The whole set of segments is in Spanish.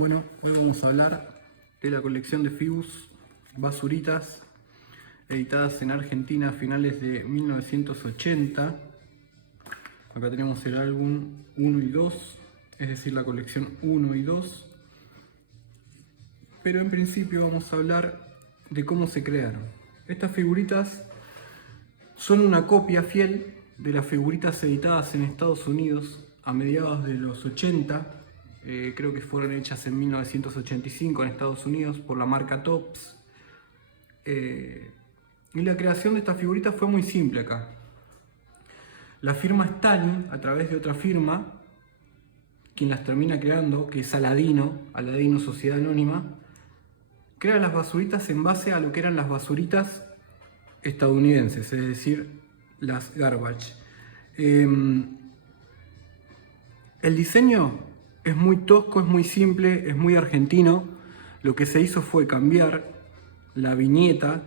Bueno, hoy vamos a hablar de la colección de Fibus Basuritas, editadas en Argentina a finales de 1980. Acá tenemos el álbum 1 y 2, es decir, la colección 1 y 2. Pero en principio vamos a hablar de cómo se crearon. Estas figuritas son una copia fiel de las figuritas editadas en Estados Unidos a mediados de los 80. Creo que fueron hechas en 1985 en Estados Unidos por la marca Topps. Y la creación de estas figuritas fue muy simple acá. La firma Stani, a través de otra firma, quien las termina creando, que es Aladino Sociedad Anónima, crea las basuritas en base a lo que eran las basuritas estadounidenses, es decir, las garbage. El diseño es muy tosco, es muy simple, es muy argentino. Lo que se hizo fue cambiar la viñeta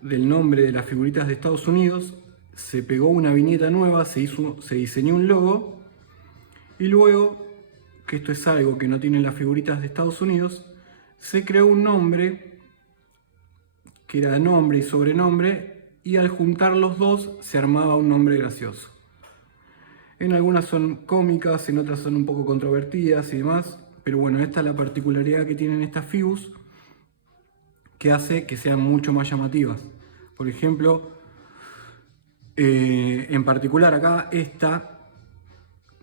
del nombre de las figuritas de Estados Unidos, se pegó una viñeta nueva, se diseñó un logo, y luego, que esto es algo que no tienen las figuritas de Estados Unidos, se creó un nombre que era nombre y sobrenombre, y al juntar los dos se armaba un nombre gracioso. En algunas son cómicas, en otras son un poco controvertidas y demás, pero bueno, esta es la particularidad que tienen estas fibus, que hace que sean mucho más llamativas. Por ejemplo, en particular acá,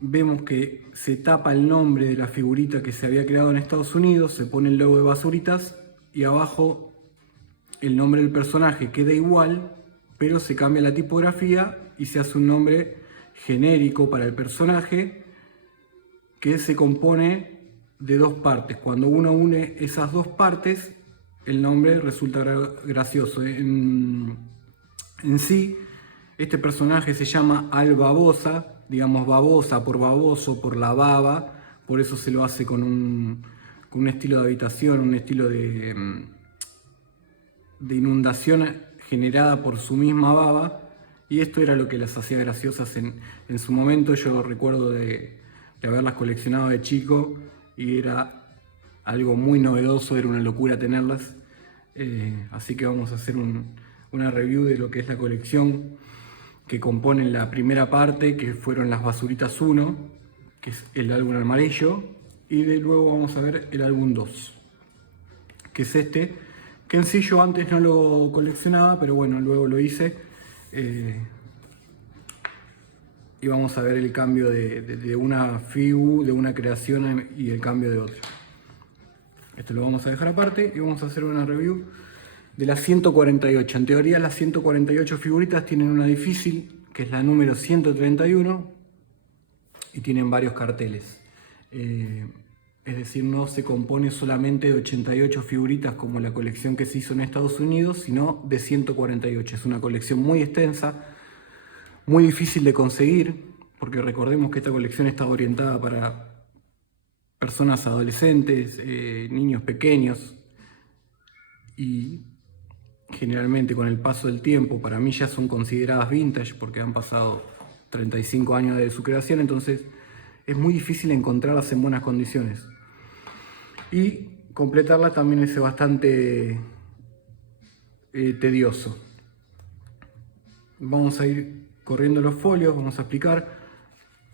vemos que se tapa el nombre de la figurita que se había creado en Estados Unidos, se pone el logo de Basuritas y abajo el nombre del personaje queda igual, pero se cambia la tipografía y se hace un nombre genérico para el personaje que se compone de dos partes. Cuando uno une esas dos partes, el nombre resulta gracioso. En sí, este personaje se llama Al Babosa, digamos babosa por baboso, por la baba, por eso se lo hace con un estilo de habitación, un estilo de inundación generada por su misma baba, y esto era lo que las hacía graciosas en su momento. Yo recuerdo de haberlas coleccionado de chico y era algo muy novedoso, era una locura tenerlas. Así que vamos a hacer una review de lo que es la colección que compone la primera parte, que fueron las Basuritas 1, que es el álbum amarillo, y luego vamos a ver el álbum 2, que es este, que en sí yo antes no lo coleccionaba, pero bueno, luego lo hice. Y vamos a ver el cambio de una figu, de una creación, y el cambio de otra. Esto lo vamos a dejar aparte y vamos a hacer una review de las 148. En teoría las 148 figuritas tienen una difícil, que es la número 131, y tienen varios carteles. Es decir, no se compone solamente de 88 figuritas como la colección que se hizo en Estados Unidos, sino de 148. Es una colección muy extensa, muy difícil de conseguir, porque recordemos que esta colección está orientada para personas adolescentes, niños pequeños, y generalmente con el paso del tiempo para mí ya son consideradas vintage porque han pasado 35 años de su creación, entonces es muy difícil encontrarlas en buenas condiciones. Y completarlas también es bastante tedioso. Vamos a ir corriendo los folios, vamos a explicar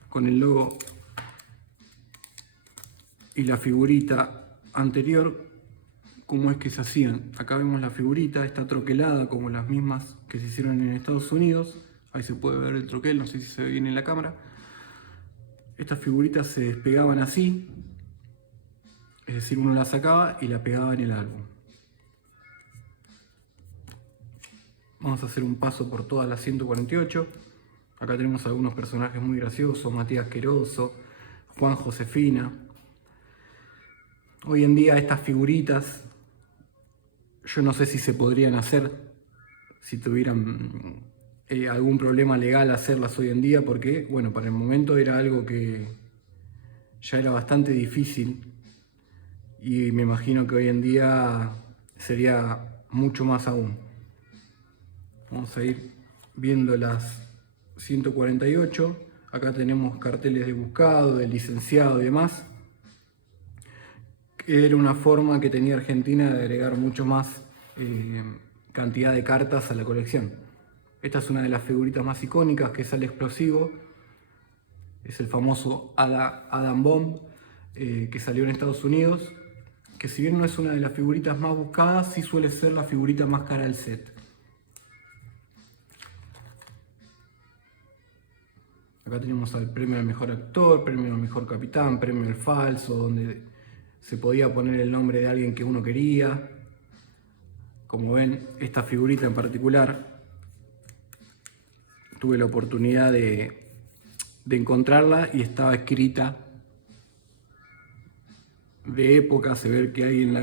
con el logo y la figurita anterior cómo es que se hacían. Acá vemos la figurita, está troquelada como las mismas que se hicieron en Estados Unidos. Ahí se puede ver el troquel, no sé si se ve bien en la cámara. Estas figuritas se despegaban así, es decir, uno la sacaba y la pegaba en el álbum. Vamos a hacer un paso por todas las 148. Acá tenemos algunos personajes muy graciosos: Matías Queroso, Juan Josefina. Hoy en día estas figuritas, yo no sé si se podrían hacer, si tuvieran algún problema legal hacerlas hoy en día, porque bueno, para el momento era algo que ya era bastante difícil, y me imagino que hoy en día sería mucho más aún. Vamos a ir viendo las 148. Acá tenemos carteles de buscado, de licenciado y demás. Era una forma que tenía Argentina de agregar mucho más cantidad de cartas a la colección. Esta es una de las figuritas más icónicas, que es el explosivo. Es el famoso Adam Bomb, que salió en Estados Unidos, que si bien no es una de las figuritas más buscadas, sí suele ser la figurita más cara del set. Acá tenemos al premio al mejor actor, premio al mejor capitán, premio al falso, donde se podía poner el nombre de alguien que uno quería. Como ven, esta figurita en particular, tuve la oportunidad de encontrarla y estaba escrita de época, se ve que alguien la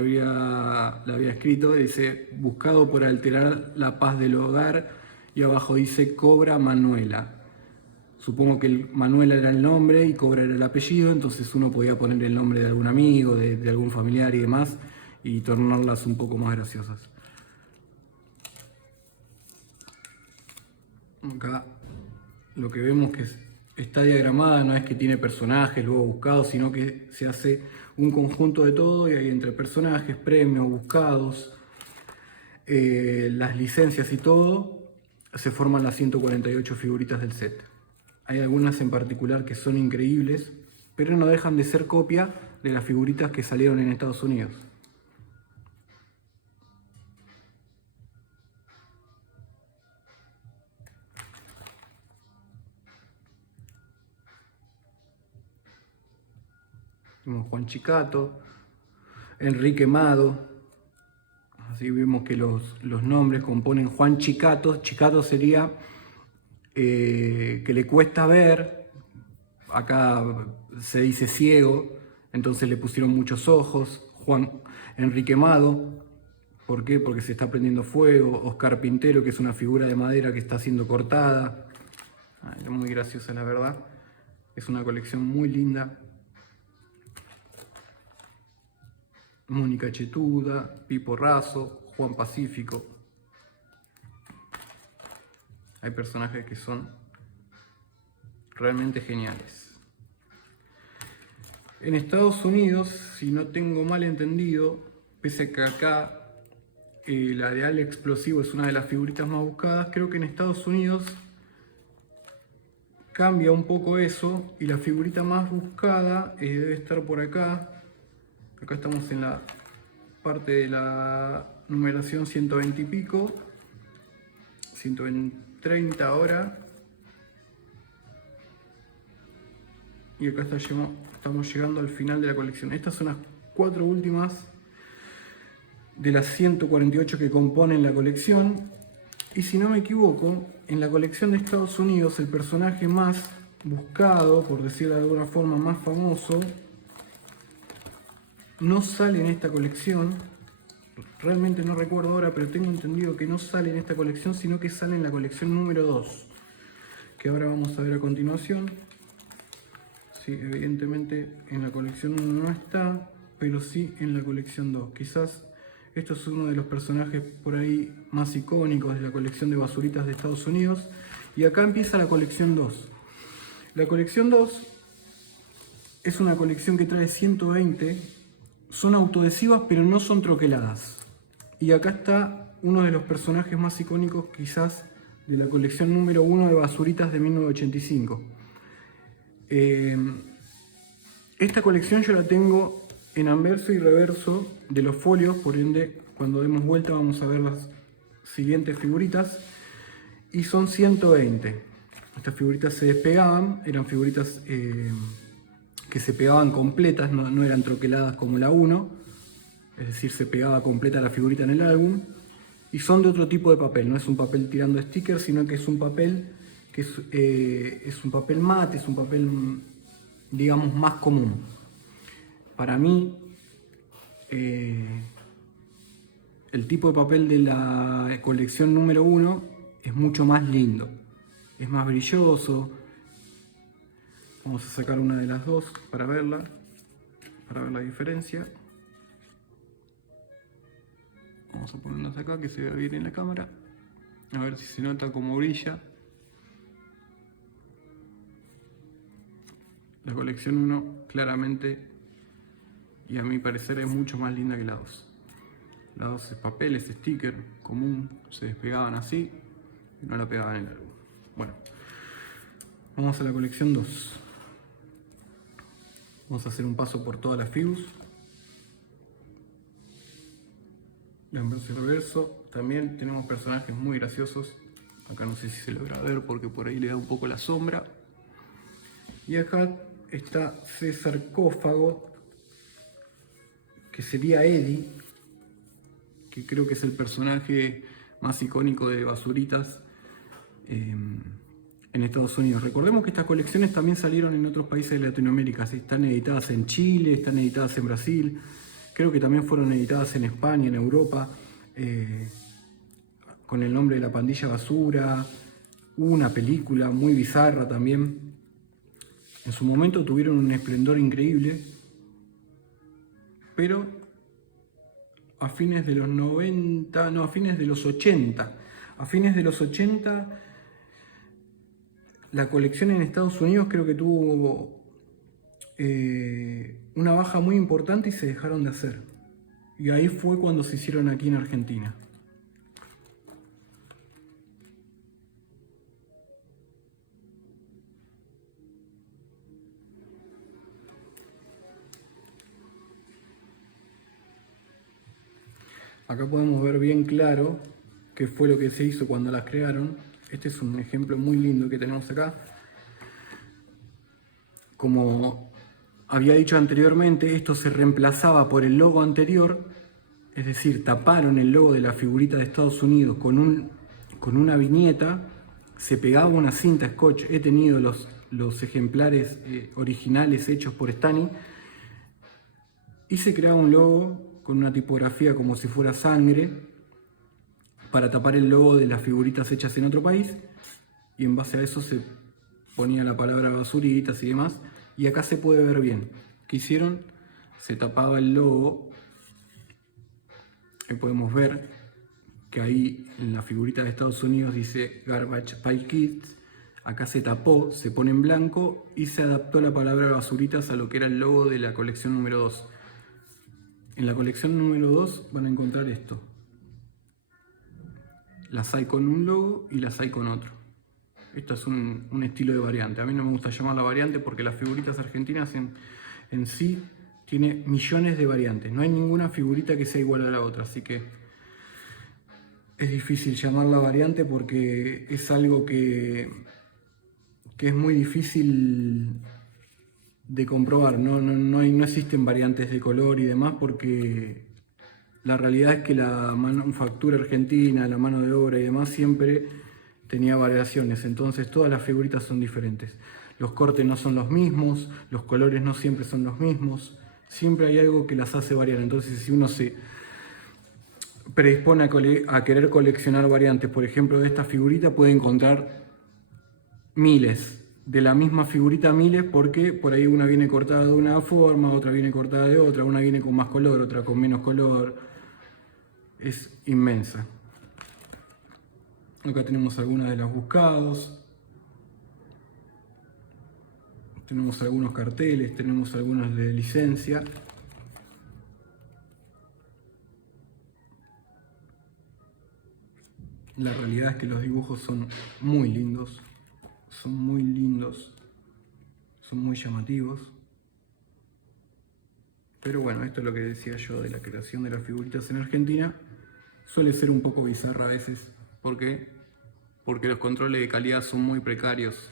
había escrito, dice, buscado por alterar la paz del hogar, y abajo dice, Cobra Manuela. Supongo que Manuela era el nombre y Cobra era el apellido, entonces uno podía poner el nombre de algún amigo, de algún familiar y demás, y tornarlas un poco más graciosas. Acá lo que vemos que está diagramada, no es que tiene personajes luego buscados, sino que se hace un conjunto de todo y hay entre personajes, premios, buscados, las licencias y todo, se forman las 148 figuritas del set. Hay algunas en particular que son increíbles, pero no dejan de ser copia de las figuritas que salieron en Estados Unidos. Tenemos Juan Chicato, Enrique Mado. Así vemos que los nombres componen Juan Chicato. Chicato sería que le cuesta ver. Acá se dice ciego, entonces le pusieron muchos ojos. Juan Enrique Mado. ¿Por qué? Porque se está prendiendo fuego. Oscar Pintero, que es una figura de madera que está siendo cortada. Es muy graciosa, la verdad. Es una colección muy linda. Mónica Chetuda, Pipo Razo, Juan Pacífico. Hay personajes que son realmente geniales. En Estados Unidos, si no tengo mal entendido, pese a que acá la de Al Explosivo es una de las figuritas más buscadas, creo que en Estados Unidos cambia un poco eso y la figurita más buscada debe estar por acá. Acá estamos en la parte de la numeración 120 y pico, 130 ahora. Y acá estamos llegando al final de la colección. Estas son las 4 últimas de las 148 que componen la colección. Y si no me equivoco, en la colección de Estados Unidos el personaje más buscado, por decirlo de alguna forma, más famoso, no sale en esta colección. Realmente no recuerdo ahora, pero tengo entendido que no sale en esta colección, sino que sale en la colección número 2, que ahora vamos a ver a continuación. Sí, evidentemente en la colección 1 no está, pero sí en la colección 2. Quizás esto es uno de los personajes por ahí más icónicos de la colección de basuritas de Estados Unidos. Y acá empieza la colección 2. La colección 2 es una colección que trae 120. Son autoadhesivas, pero no son troqueladas. Y acá está uno de los personajes más icónicos quizás de la colección número 1 de basuritas de 1985. Esta colección yo la tengo en anverso y reverso de los folios, por ende cuando demos vuelta vamos a ver las siguientes figuritas, y son 120. Estas figuritas se despegaban, eran figuritas que se pegaban completas, no eran troqueladas como la 1, es decir, se pegaba completa la figurita en el álbum, y son de otro tipo de papel, no es un papel tirando stickers, sino que es un papel que es un papel mate, es un papel, digamos, más común. Para mí, el tipo de papel de la colección número 1 es mucho más lindo, es más brilloso. Vamos a sacar una de las dos para ver la diferencia. Vamos a ponerlas acá que se vea bien en la cámara, a ver si se nota cómo brilla. La colección 1 claramente y a mi parecer es mucho más linda que la 2. La 2 es papel, es sticker común, se despegaban así y no la pegaban en el álbum. Bueno, vamos a la colección 2. Vamos a hacer un paso por todas las figures. En reverso también tenemos personajes muy graciosos. Acá no sé si se logra ver porque por ahí le da un poco la sombra. Y acá está César Cófago, que sería Eddie, que creo que es el personaje más icónico de Basuritas en Estados Unidos. Recordemos que estas colecciones también salieron en otros países de Latinoamérica. ¿Sí? Están editadas en Chile, están editadas en Brasil, creo que también fueron editadas en España, en Europa, con el nombre de La Pandilla Basura. Hubo una película muy bizarra también. En su momento tuvieron un esplendor increíble, pero a fines de los 90, no, a fines de los 80, la colección en Estados Unidos creo que tuvo una baja muy importante y se dejaron de hacer. Y ahí fue cuando se hicieron aquí en Argentina. Acá podemos ver bien claro qué fue lo que se hizo cuando las crearon. Este es un ejemplo muy lindo que tenemos acá. Como había dicho anteriormente, esto se reemplazaba por el logo anterior, es decir, taparon el logo de la figurita de Estados Unidos con una viñeta, se pegaba una cinta scotch. He tenido los ejemplares originales hechos por Stani, y se creaba un logo con una tipografía como si fuera sangre para tapar el logo de las figuritas hechas en otro país, y en base a eso se ponía la palabra Basuritas y demás. Y acá se puede ver bien qué hicieron. Se tapaba el logo, y podemos ver que ahí en la figurita de Estados Unidos dice Garbage Pail Kids. Acá se tapó, se pone en blanco y se adaptó la palabra Basuritas a lo que era el logo de la colección número 2. En la colección número 2 van a encontrar esto. Las hay con un logo y las hay con otro. Esto es un estilo de variante. A mí no me gusta llamarla variante porque las figuritas argentinas en sí tiene millones de variantes. No hay ninguna figurita que sea igual a la otra, así que es difícil llamarla variante porque es algo que es muy difícil de comprobar. No existen variantes de color y demás porque la realidad es que la manufactura argentina, la mano de obra y demás siempre tenía variaciones, entonces todas las figuritas son diferentes. Los cortes no son los mismos, los colores no siempre son los mismos, siempre hay algo que las hace variar. Entonces si uno se predispone a querer coleccionar variantes, por ejemplo de esta figurita, puede encontrar miles, de la misma figurita miles, porque por ahí una viene cortada de una forma, otra viene cortada de otra, una viene con más color, otra con menos color. Es inmensa. Acá tenemos algunas de los buscados. Tenemos algunos carteles, tenemos algunas de licencia. La realidad es que los dibujos son muy lindos. Son muy lindos. Son muy llamativos. Pero bueno, esto es lo que decía yo de la creación de las figuritas en Argentina. Suele ser un poco bizarra a veces. ¿Por qué? Porque los controles de calidad son muy precarios.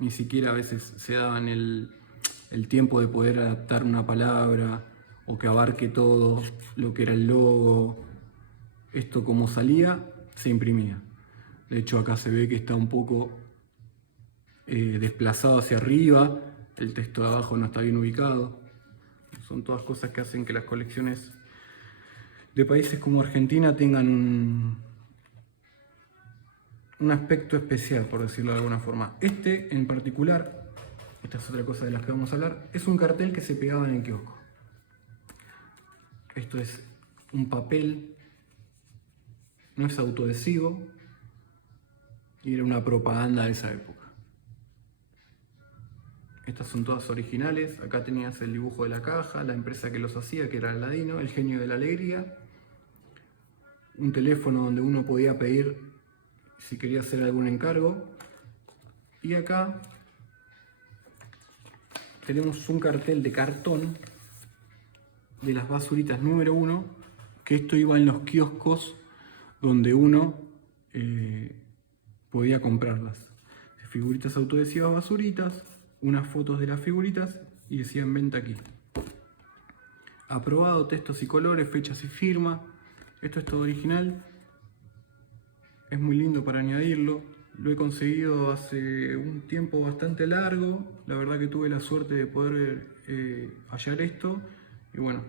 Ni siquiera a veces se daban el tiempo de poder adaptar una palabra o que abarque todo lo que era el logo. Esto como salía, se imprimía. De hecho acá se ve que está un poco desplazado hacia arriba, el texto de abajo no está bien ubicado. Son todas cosas que hacen que las colecciones de países como Argentina tengan un aspecto especial, por decirlo de alguna forma. Este en particular, esta es otra cosa de las que vamos a hablar, es un cartel que se pegaba en el kiosco. Esto es un papel, no es autoadhesivo, y era una propaganda de esa época. Estas son todas originales. Acá tenías el dibujo de la caja, la empresa que los hacía, que era Aladino, el genio de la alegría. Un teléfono donde uno podía pedir si quería hacer algún encargo. Y acá tenemos un cartel de cartón de las basuritas número 1, que esto iba en los kioscos donde uno podía comprarlas. Figuritas autoadhesivas basuritas, unas fotos de las figuritas y decía en venta aquí. Aprobado, textos y colores, fechas y firma. Esto es todo original. Es muy lindo para añadirlo. Lo he conseguido hace un tiempo bastante largo. La verdad que tuve la suerte de poder hallar esto. Y bueno,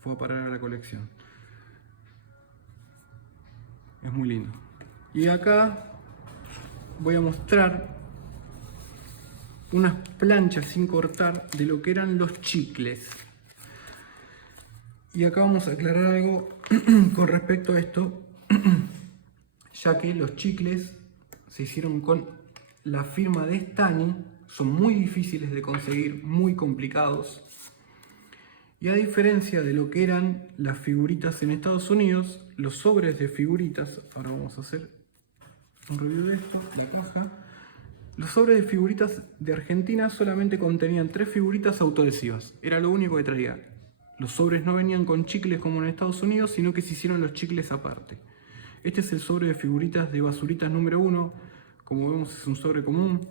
fue a parar a la colección. Es muy lindo. Y acá voy a mostrar unas planchas sin cortar de lo que eran los chicles. Y acá vamos a aclarar algo con respecto a esto, ya que los chicles se hicieron con la firma de Stani, son muy difíciles de conseguir, muy complicados. Y a diferencia de lo que eran las figuritas en Estados Unidos, los sobres de figuritas, ahora vamos a hacer un review de esto, la caja. Los sobres de figuritas de Argentina solamente contenían 3 figuritas autoadhesivas, era lo único que traía. Los sobres no venían con chicles como en Estados Unidos, sino que se hicieron los chicles aparte. Este es el sobre de figuritas de basuritas número 1, como vemos es un sobre común,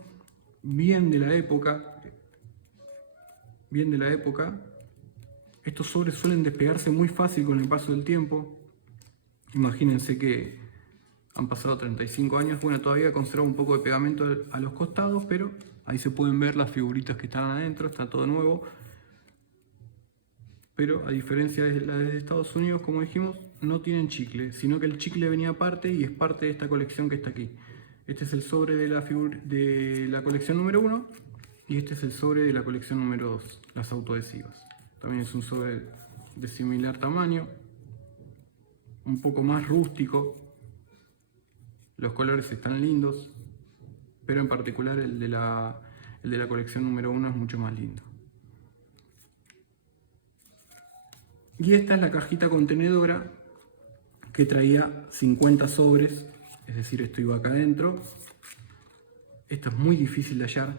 bien de la época. Estos sobres suelen despegarse muy fácil con el paso del tiempo. Imagínense que han pasado 35 años, bueno, todavía conserva un poco de pegamento a los costados, pero ahí se pueden ver las figuritas que están adentro, está todo nuevo. Pero a diferencia de la de Estados Unidos, como dijimos, no tienen chicle, sino que el chicle venía aparte y es parte de esta colección que está aquí. Este es el sobre de la colección número 1 y este es el sobre de la colección número 2, las autoadhesivas. También es un sobre de similar tamaño, un poco más rústico. Los colores están lindos, pero en particular el de la colección número 1 es mucho más lindo. Y esta es la cajita contenedora que traía 50 sobres, es decir, esto iba acá adentro. Esto es muy difícil de hallar,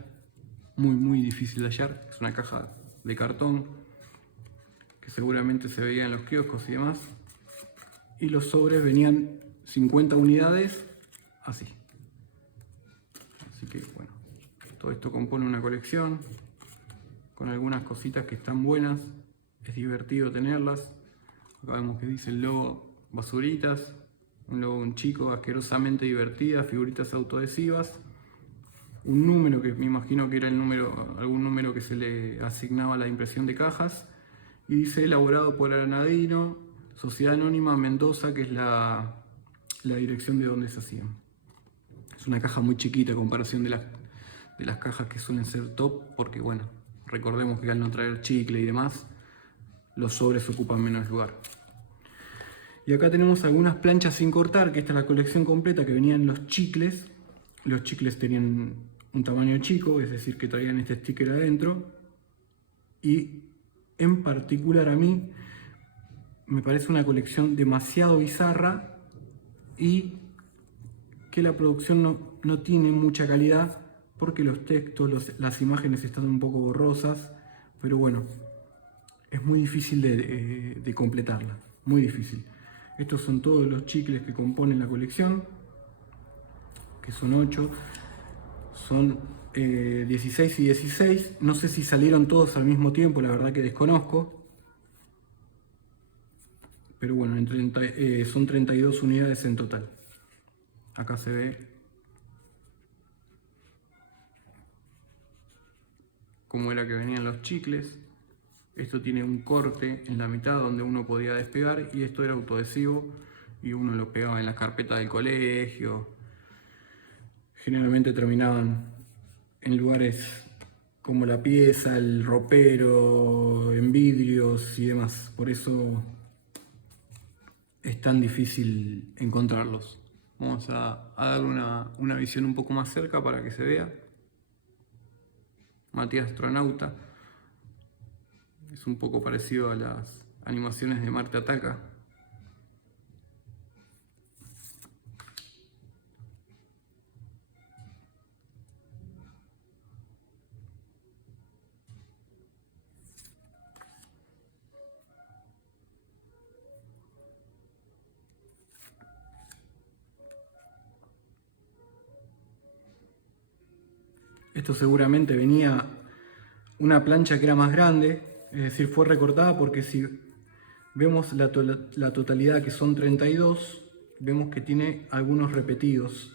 muy difícil de hallar. Es una caja de cartón que seguramente se veía en los kioscos y demás. Y los sobres venían 50 unidades así. Así que bueno, todo esto compone una colección con algunas cositas que están buenas. Es divertido tenerlas. Acá vemos que dice el logo basuritas, un logo de un chico asquerosamente divertida, figuritas autoadhesivas, un número que me imagino que era el número, algún número que se le asignaba a la impresión de cajas, y dice elaborado por Aladino, Sociedad Anónima Mendoza, que es la dirección de donde se hacían. Es una caja muy chiquita a comparación de las cajas que suelen ser top, porque bueno, recordemos que al no traer chicle y demás, los sobres ocupan menos lugar. Y acá tenemos algunas planchas sin cortar, que esta es la colección completa que venían los chicles. Los chicles tenían un tamaño chico, es decir, que traían este sticker adentro. Y en particular a mí me parece una colección demasiado bizarra y que la producción no tiene mucha calidad porque los textos, las imágenes están un poco borrosas, pero bueno, es muy difícil de completarla, muy difícil. Estos son todos los chicles que componen la colección, que son 8, son 16 y 16, no sé si salieron todos al mismo tiempo, la verdad que desconozco, pero bueno, son 32 unidades en total. Acá se ve cómo era que venían los chicles. Esto tiene un corte en la mitad donde uno podía despegar y esto era autoadhesivo y uno lo pegaba en las carpetas del colegio. Generalmente terminaban en lugares como la pieza, el ropero, en vidrios y demás. Por eso es tan difícil encontrarlos. Vamos a darle una visión un poco más cerca para que se vea. Matías Astronauta. Es un poco parecido a las animaciones de Marte Ataca. Esto seguramente venía una plancha que era más grande, es decir, fue recortada, porque si vemos la totalidad, que son 32, vemos que tiene algunos repetidos.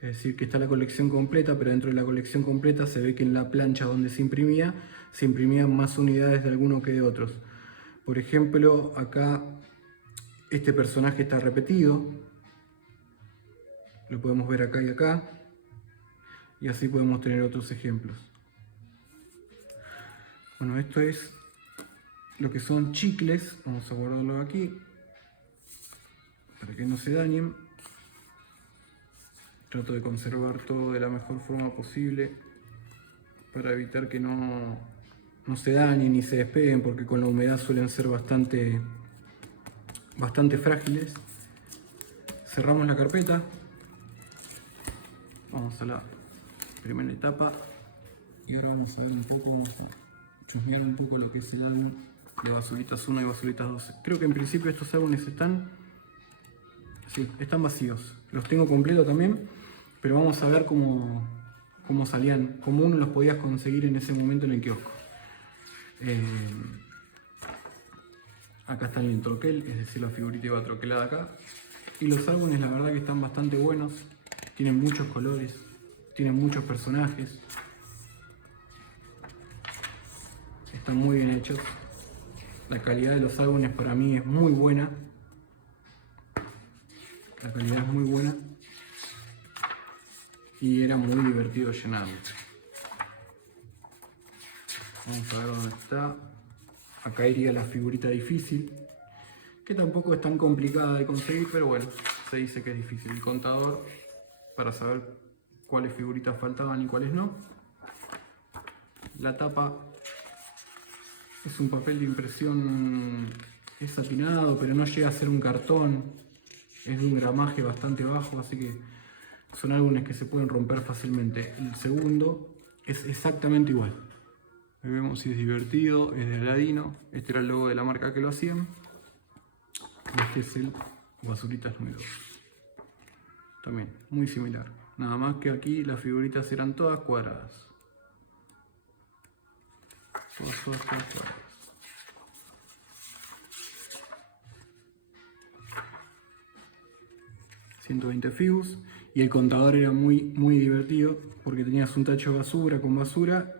Es decir, que está la colección completa, pero dentro de la colección completa se ve que en la plancha donde se imprimían más unidades de alguno que de otros. Por ejemplo, acá este personaje está repetido, lo podemos ver acá y acá, y así podemos tener otros ejemplos. Bueno, esto es lo que son chicles. Vamos a guardarlo aquí para que no se dañen. Trato de conservar todo de la mejor forma posible para evitar que no se dañen ni se despeguen, porque con la humedad suelen ser bastante frágiles. Cerramos la carpeta. Vamos a la primera etapa y ahora vamos a ver un poco, vamos a chusmear un poco lo que es el álbum de basuritas 1 y basuritas 12. Creo que en principio estos álbumes están vacíos. Los tengo completos también, pero vamos a ver cómo salían, cómo uno los podías conseguir en ese momento en el kiosco. Acá está el troquel, es decir, la figurita iba troquelada acá. Y los álbumes la verdad que están bastante buenos, tienen muchos colores, tienen muchos personajes, están muy bien hechos. La calidad de los álbumes para mí es muy buena. La calidad es muy buena y era muy divertido llenarlo. Vamos a ver dónde está. Acá iría la figurita difícil, que tampoco es tan complicada de conseguir, pero bueno, se dice que es difícil. El contador para saber cuáles figuritas faltaban y cuáles no. La tapa es un papel de impresión, es satinado, pero no llega a ser un cartón. Es de un gramaje bastante bajo, así que son álbumes que se pueden romper fácilmente. El segundo es exactamente igual. Ahí vemos si es divertido, es de Aladino. Este era el logo de la marca que lo hacían. Este es el Basuritas número 2. También muy similar. Nada más que aquí las figuritas eran todas cuadradas. Todas cuadradas. ...120 figus... y el contador era muy divertido, porque tenías un tacho de basura con basura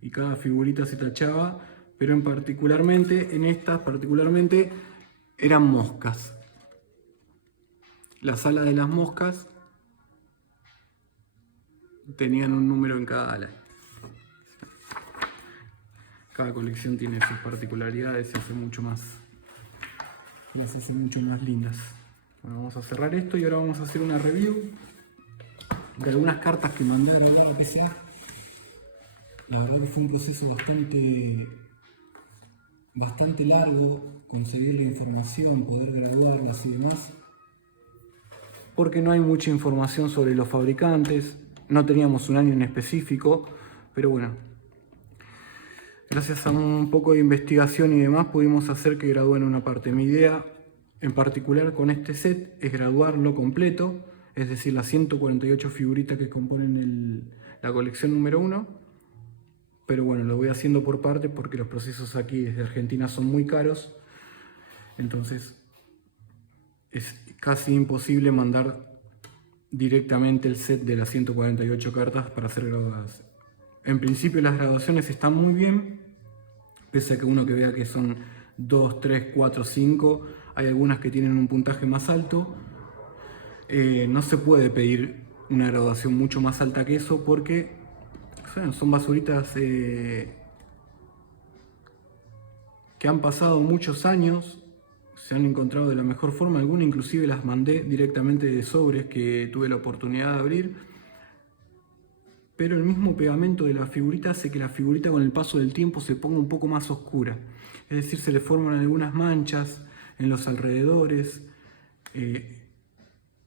y cada figurita se tachaba, pero en estas particularmente eran moscas. Las alas de las moscas tenían un número en cada ala. Cada colección tiene sus particularidades y las hace mucho más lindas. Bueno, vamos a cerrar esto y ahora vamos a hacer una review de algunas cartas que mandé a grabar a PSA. La verdad que fue un proceso bastante largo conseguir la información, poder graduarlas y demás, porque no hay mucha información sobre los fabricantes, no teníamos un año en específico, pero bueno, gracias a un poco de investigación y demás pudimos hacer que gradúen una parte. Mi idea en particular con este set es graduarlo completo, es decir, las 148 figuritas que componen la colección número 1. Pero bueno, lo voy haciendo por parte porque los procesos aquí desde Argentina son muy caros. Entonces es casi imposible mandar directamente el set de las 148 cartas para ser graduadas. En principio las graduaciones están muy bien, pese a que uno que vea que son 2, 3, 4, 5, hay algunas que tienen un puntaje más alto. No se puede pedir una graduación mucho más alta que eso porque son basuritas que han pasado muchos años, se han encontrado de la mejor forma. Algunas inclusive las mandé directamente de sobres que tuve la oportunidad de abrir, pero el mismo pegamento de la figurita hace que la figurita con el paso del tiempo se ponga un poco más oscura. Es decir, se le forman algunas manchas en los alrededores, en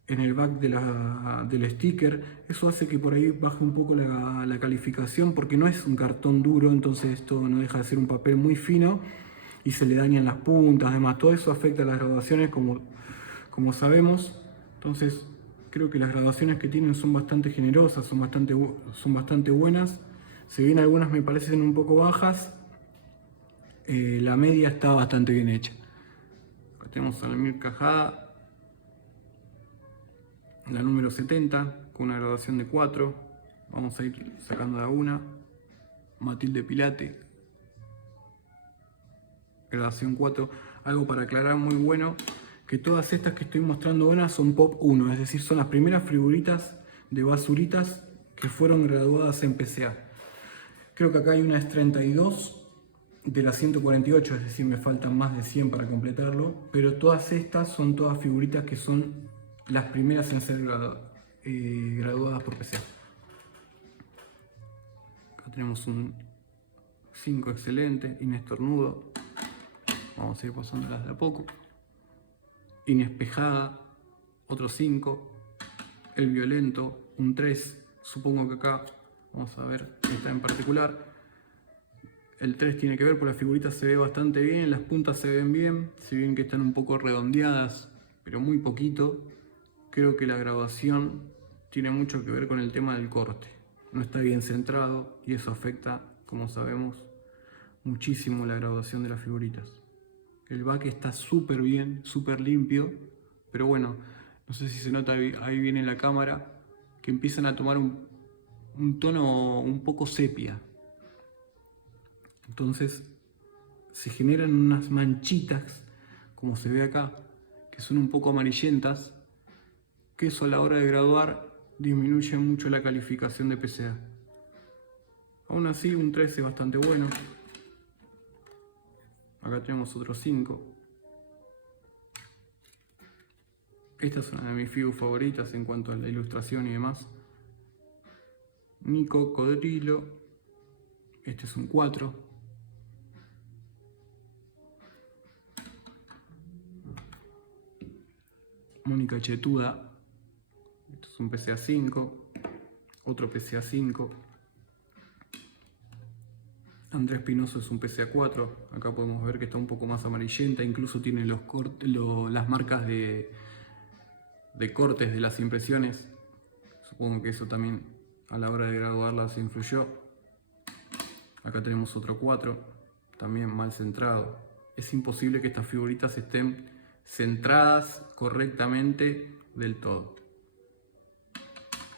el back del sticker. Eso hace que por ahí baje un poco la calificación, porque no es un cartón duro, entonces esto no deja de ser un papel muy fino y se le dañan las puntas, además todo eso afecta a las graduaciones como sabemos. Entonces creo que las graduaciones que tienen son bastante generosas, son bastante buenas. Si bien algunas me parecen un poco bajas, la media está bastante bien hecha. Acá tenemos a la Mir Cajada, la número 70, con una graduación de 4. Vamos a ir sacando de una. Matilde Pilate, graduación 4. Algo para aclarar muy bueno, que todas estas que estoy mostrando ahora son Pop 1, es decir, son las primeras figuritas de basuritas que fueron graduadas en PCA. Creo que acá hay unas 32 de las 148, es decir, me faltan más de 100 para completarlo, pero todas estas son todas figuritas que son las primeras en ser graduadas por PCA. Acá tenemos un 5 excelente, Inestornudo. Vamos a ir pasándolas de a poco. Inespejada, otro 5. El Violento, un 3. Supongo que acá, vamos a ver esta en particular. El 3 tiene que ver, por la figurita se ve bastante bien, las puntas se ven bien, si bien que están un poco redondeadas, pero muy poquito. Creo que la graduación tiene mucho que ver con el tema del corte. No está bien centrado y eso afecta, como sabemos, muchísimo la graduación de las figuritas. El back está súper bien, súper limpio, pero bueno, no sé si se nota ahí bien en la cámara, que empiezan a tomar un tono un poco sepia. Entonces se generan unas manchitas, como se ve acá, que son un poco amarillentas, que eso a la hora de graduar disminuye mucho la calificación de PCA. Aún así, un 13 es bastante bueno. Acá tenemos otro 5. Esta es una de mis figuras favoritas en cuanto a la ilustración y demás. Mi Cocodrilo. Este es un 4. Mónica Chetuda. Esto es un PCA 5. Otro PCA 5. Andrés Pinoso es un PCA 4. Acá podemos ver que está un poco más amarillenta. Incluso tiene las marcas de cortes de las impresiones. Supongo que eso también a la hora de graduarlas influyó. Acá tenemos otro 4. También mal centrado. Es imposible que estas figuritas estén centradas correctamente del todo.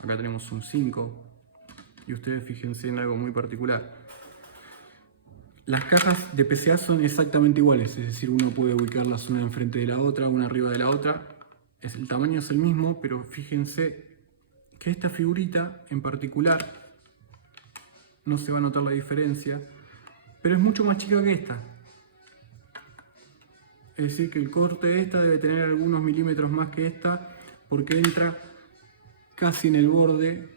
Acá tenemos un 5. Y ustedes fíjense en algo muy particular. Las cajas de PCA son exactamente iguales, es decir, uno puede ubicarlas una enfrente de la otra, una arriba de la otra. El tamaño es el mismo, pero fíjense que esta figurita en particular no se va a notar la diferencia, pero es mucho más chica que esta. Es decir, que el corte de esta debe tener algunos milímetros más que esta, porque entra casi en el borde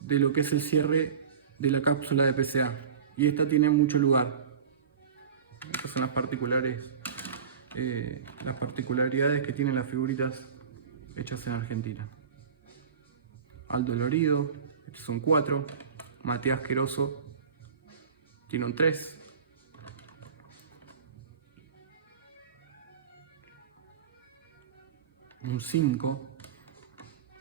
de lo que es el cierre de la cápsula de PCA. Y esta tiene mucho lugar. Estas son las particularidades que tienen las figuritas hechas en Argentina. Aldo Lorido, este es un 4. Matías Queroso tiene un 3. Un 5.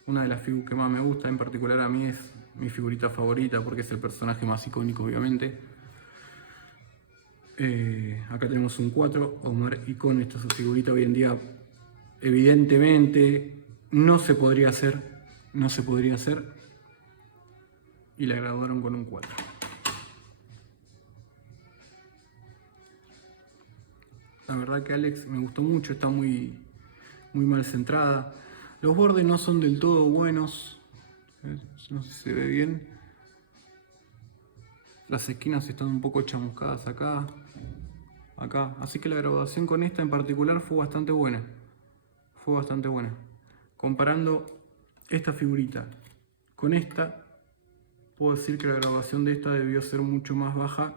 Una de las figuras que más me gusta, en particular a mí, es mi figurita favorita porque es el personaje más icónico, obviamente. Acá tenemos un 4, Omar Icon. Esta figurita hoy en día evidentemente no se podría hacer, y la graduaron con un 4. La verdad que Alex me gustó mucho, está muy mal centrada. Los bordes no son del todo buenos, no sé si se ve bien. Las esquinas están un poco chamuscadas acá. Así que la graduación con esta en particular fue bastante buena. Comparando esta figurita con esta, puedo decir que la graduación de esta debió ser mucho más baja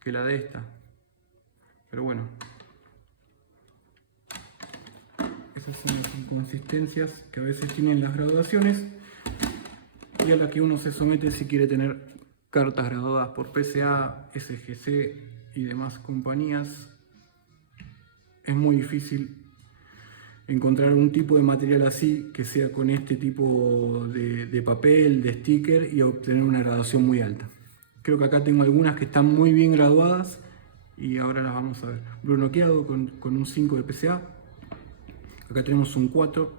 que la de esta. Pero bueno, esas son las inconsistencias que a veces tienen las graduaciones y a la que uno se somete si quiere tener cartas graduadas por PSA, SGC y demás compañías. Es muy difícil encontrar un tipo de material así que sea con este tipo de papel, de sticker y obtener una graduación muy alta. Creo que acá tengo algunas que están muy bien graduadas y ahora las vamos a ver. Bruno Chiado con un 5 de PSA. Acá tenemos un 4,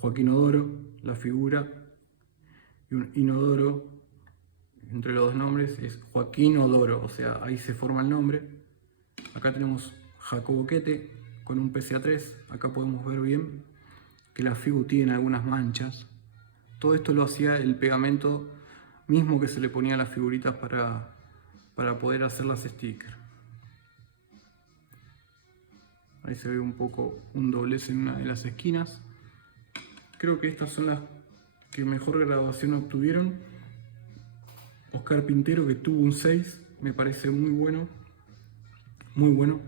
Joaquín Odoro, la figura, y un inodoro. Entre los dos nombres es Joaquín Odoro, o sea, ahí se forma el nombre. Acá tenemos Jacobo Quete con un PSA 3. Acá podemos ver bien que la figu tiene algunas manchas. Todo esto lo hacía el pegamento mismo que se le ponía a las figuritas para poder hacer las stickers. Ahí se ve un poco un doblez en una de las esquinas. Creo que estas son las que mejor graduación obtuvieron. Oscar Pintero, que tuvo un 6, me parece muy bueno. Muy bueno.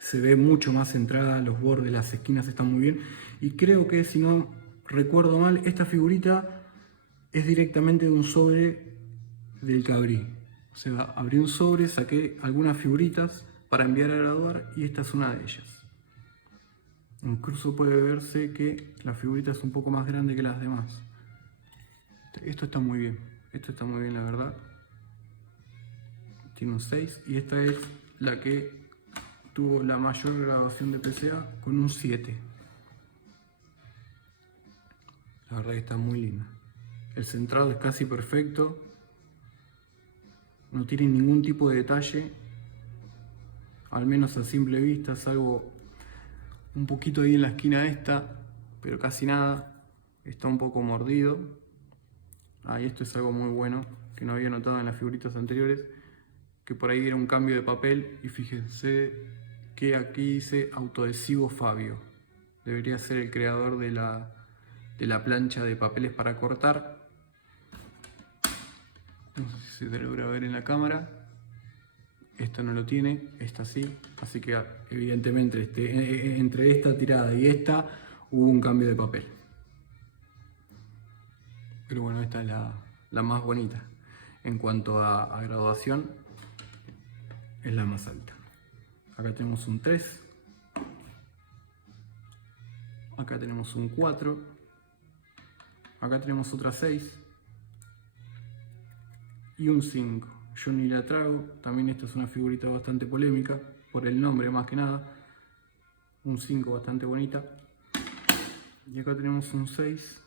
Se ve mucho más centrada, los bordes, las esquinas están muy bien. Y creo que, si no recuerdo mal, esta figurita es directamente de un sobre del que abrí. O sea, abrí un sobre, saqué algunas figuritas para enviar a graduar y esta es una de ellas. Incluso puede verse que la figurita es un poco más grande que las demás. Esto está muy bien. Esto está muy bien, la verdad. Tiene un 6 y esta es la que tuvo la mayor graduación de PSA con un 7. La verdad que está muy linda. El centrado es casi perfecto. No tiene ningún tipo de detalle. Al menos a simple vista, salvo un poquito ahí en la esquina esta, pero casi nada. Está un poco mordido. Y esto es algo muy bueno que no había notado en las figuritas anteriores, que por ahí era un cambio de papel y fíjense que aquí dice autoadhesivo Fabio. Debería ser el creador de la plancha de papeles para cortar. No sé si se logra ver en la cámara. Esta no lo tiene, esta sí. Así que evidentemente entre esta tirada y esta hubo un cambio de papel. Pero bueno, esta es la más bonita. En cuanto a graduación, es la más alta. Acá tenemos un 3. Acá tenemos un 4. Acá tenemos otra 6. Y un 5. Yo ni la trago. También esta es una figurita bastante polémica, por el nombre más que nada. Un 5 bastante bonita. Y acá tenemos un 6.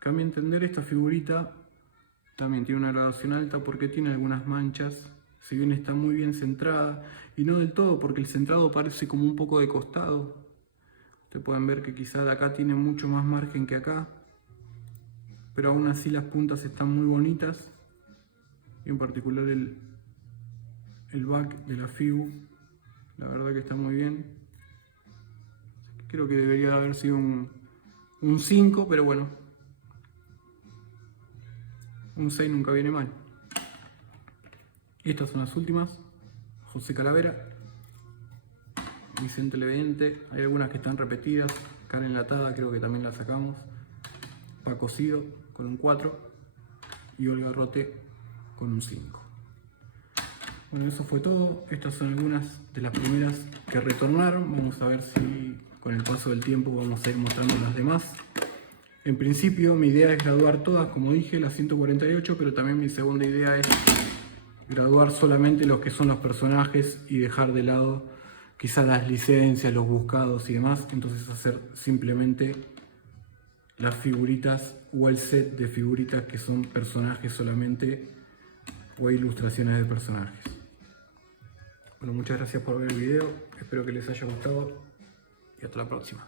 Que a mi entender esta figurita también tiene una graduación alta porque tiene algunas manchas. Si bien está muy bien centrada, y no del todo porque el centrado parece como un poco de costado. Ustedes pueden ver que quizá de acá tiene mucho más margen que acá. Pero aún así las puntas están muy bonitas. Y en particular el back de la figu, la verdad que está muy bien. Creo que debería haber sido un 5, pero bueno, un 6 nunca viene mal. Y estas son las últimas. José Calavera, Vicente Levedente, hay algunas que están repetidas. Cara enlatada creo que también la sacamos. Paco Cido con un 4 y Olga Rote con un 5. Bueno, eso fue todo. Estas son algunas de las primeras que retornaron. Vamos a ver si con el paso del tiempo vamos a ir mostrando las demás. En principio mi idea es graduar todas, como dije, las 148, pero también mi segunda idea es graduar solamente los que son los personajes y dejar de lado quizás las licencias, los buscados y demás. Entonces hacer simplemente las figuritas o el set de figuritas que son personajes solamente o ilustraciones de personajes. Bueno, muchas gracias por ver el video, espero que les haya gustado y hasta la próxima.